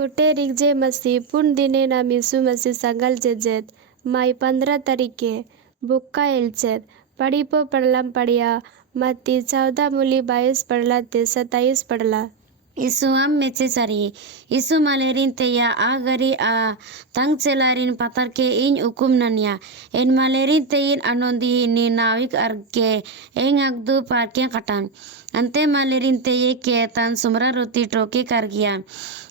गोटे रिगजे मसी पुन दिने ना मिसु मसी संगल जेजेत माई 15 तारीखे बुक्का एलचेत पड़ीपो पड़लम पड़िया मत्ती 14 मूली 22 पड़ला ते 27 पड़ला। Isu am mecesari, isu malerin teya agari a tang celarin patar ke in ukum nanya, en malerin tein anondi ni nawik arke eng agdu parke katan, ante malerin teye ke tan sumra roti troke kargia,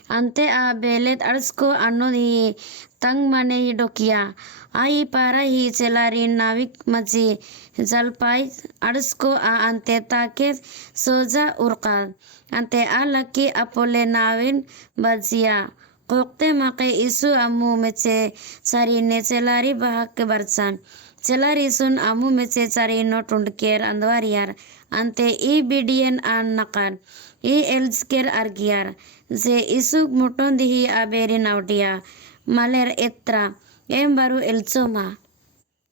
ante a belet arsko anodi tang mane dokia, ai para hi celarin nawik maji jalpai arsko a ante take soja urqad. Ante alaki apole nawin bazia kokte make isu amu mece sarine celari bahak ke barsan celari sun amu mece sarino tundker andwariar ante I bidien an nakar I elsker argiar ze isu muton dihi aberi naudia maler etra em baru elchoma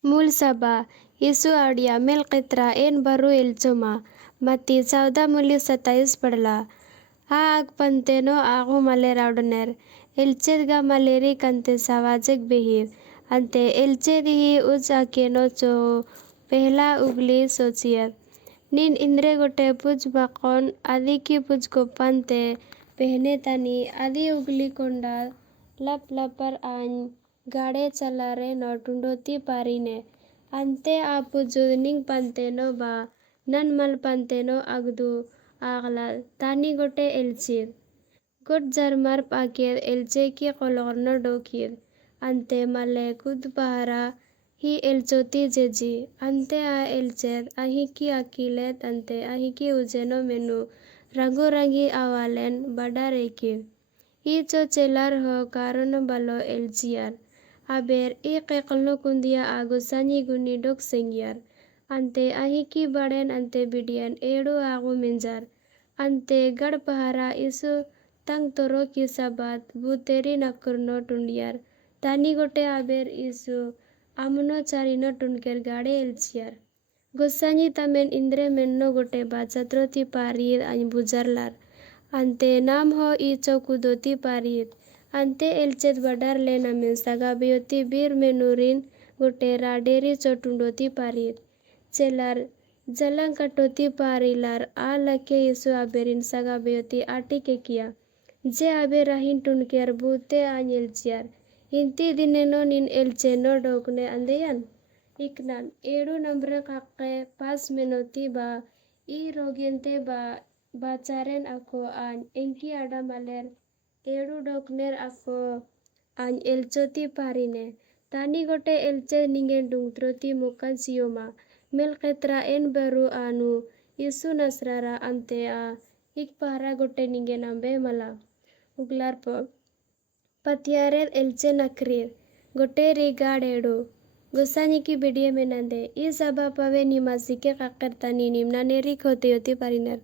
मूल सभा यीशु idea mail कित्रा N बरु एल्चोमा मत्ती 14 मूली 27 पड़ला आ आग पंतेनो आगु मले राउडनेर एल्चेद गा मलेरी कंते सवाजेक बेहिर अंते एल्चेद ही उज आकेनो चो पहला उगली सोचियर निन इंद्रे गोटे पुज बाकोन आदि की पुज को पंते पहने तनी आदि उगली कोंडा लप लपर आन गाड़े चलारे न टुंडोती पारीने अंते आपु जुदनिंग पंतेनो बा नन मल पंतेनो अगदू आगला तानी गोटे एलचीर गोट जरमार पाकेर एलचे की कोलोरनो डोकीर अंते मले कुद पहारा ही एलचोती जेजी अंते आ एलचेर अही की अकीलेत अंते अही की उजेनो मेनू रंगो रंगी आवालेन बड़ा रेकीर ही चो चेलार हो कारण बलो एलचियार aber I kekalno kundia agusani guni dok sengyar ante ahi ki baden ante bidian edu agu menjar ante gad pahara isu tang toro ki sabat buteri nakurno tundiyar tani gote aber isu amno charino tunker gade elchiar gosani tamen indre menno gote bachatroti parir an bujarlar ante nam ho I chokudoti parir ante elchet badar lena men saga beoti bir menurin gote raderi chotundoti parir chelar jalang katoti parilar a lake yesu aberin saga beoti ati ke kiya je abe rahin tunker bute an elchiar inti dineno nin elcheno dokne andeyan iknan edu nambre kakke pas menoti ba I rogente ba bacharen ako an enki ada maler एडू डोकनेर ako an elchoti parine tani gote elche ningen dungtroti mukan sioma mel ketra en baru anu Yesu nasrara ante a ik para gote ningen ambe mala uglar po patiare elche nakrir gote rigad edu gosani ki bidie menande I saba pave nimasi ke kakkertani nimna neri khote yoti pariner